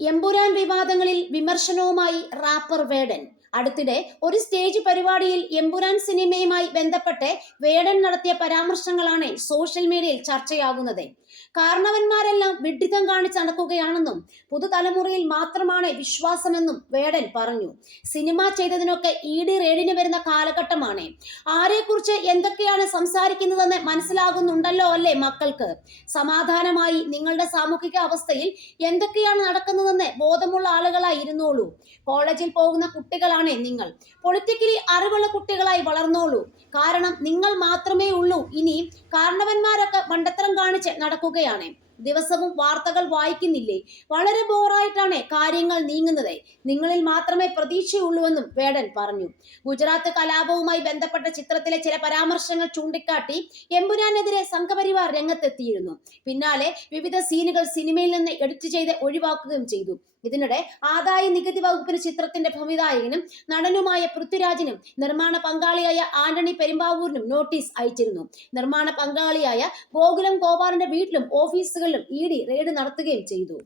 എമ്പുരാൻ വിവാദങ്ങളിൽ വിമർശനവുമായി റാപ്പർ വേടൻ. അടുത്തിടെ ഒരു സ്റ്റേജ് പരിപാടിയിൽ എമ്പുരാൻ സിനിമയുമായി ബന്ധപ്പെട്ട് വേടൻ നടത്തിയ പരാമർശങ്ങളാണ് സോഷ്യൽ മീഡിയയിൽ ചർച്ചയാകുന്നത്. കാരണവന്മാരെല്ലാം വിഡ്ഢിതം കാണിച്ച് നടക്കുകയാണെന്നും പുതുതലമുറയിൽ മാത്രമാണ് വിശ്വാസമെന്നും വേടൻ പറഞ്ഞു. സിനിമ ചെയ്തതിനൊക്കെ ഇ ഡി റെയ്ഡിന് വരുന്ന കാലഘട്ടമാണ്. ആരെക്കുറിച്ച് എന്തൊക്കെയാണ് സംസാരിക്കുന്നതെന്ന് മനസ്സിലാകുന്നുണ്ടല്ലോ അല്ലേ മക്കൾക്ക്? സമാധാനമായി നിങ്ങളുടെ സാമൂഹിക അവസ്ഥയിൽ എന്തൊക്കെയാണ് നടക്കുന്നതെന്ന് ബോധമുള്ള ആളുകളായി ഇരുന്നോളൂ. കോളേജിൽ പോകുന്ന കുട്ടികളാണ് നിങ്ങൾ. പൊളിറ്റിക്കലി അറിവുള്ള കുട്ടികളായി വളർന്നോളൂ. കാരണം നിങ്ങൾ മാത്രമേ ഉള്ളൂ ഇനി കാരണവന്മാരൊക്കെ മണ്ടത്തരം കാണിച്ച് നടക്കുകയാണ്. ദിവസവും വാർത്തകൾ വായിക്കുന്നില്ലേ? വളരെ ബോറായിട്ടാണ് കാര്യങ്ങൾ നീങ്ങുന്നത്. നിങ്ങളിൽ മാത്രമേ പ്രതീക്ഷയുള്ളൂവെന്നും വേടൻ പറഞ്ഞു. ഗുജറാത്ത് കലാപവുമായി ബന്ധപ്പെട്ട ചിത്രത്തിലെ ചില പരാമർശങ്ങൾ ചൂണ്ടിക്കാട്ടി എമ്പുരാനെതിരെ സംഘപരിവാർ രംഗത്തെത്തിയിരുന്നു. പിന്നാലെ വിവിധ സീനുകൾ സിനിമയിൽ നിന്ന് എഡിറ്റ് ചെയ്ത് ഒഴിവാക്കുകയും ചെയ്തു. ഇതിനിടെ ആദായ നികുതി വകുപ്പിന് ചിത്രത്തിന്റെ സംവിധായകനും നടനുമായ പൃഥ്വിരാജിനും നിർമ്മാണ പങ്കാളിയായ ആന്റണി പെരുമ്പാവൂരിനും നോട്ടീസ് അയച്ചിരുന്നു. നിർമ്മാണ പങ്കാളിയായ ഗോകുലം ഗോപാലിന്റെ വീട്ടിലും ഓഫീസുകളിലും ഇ ഡി റെയ്ഡ് നടത്തുകയും ചെയ്തു.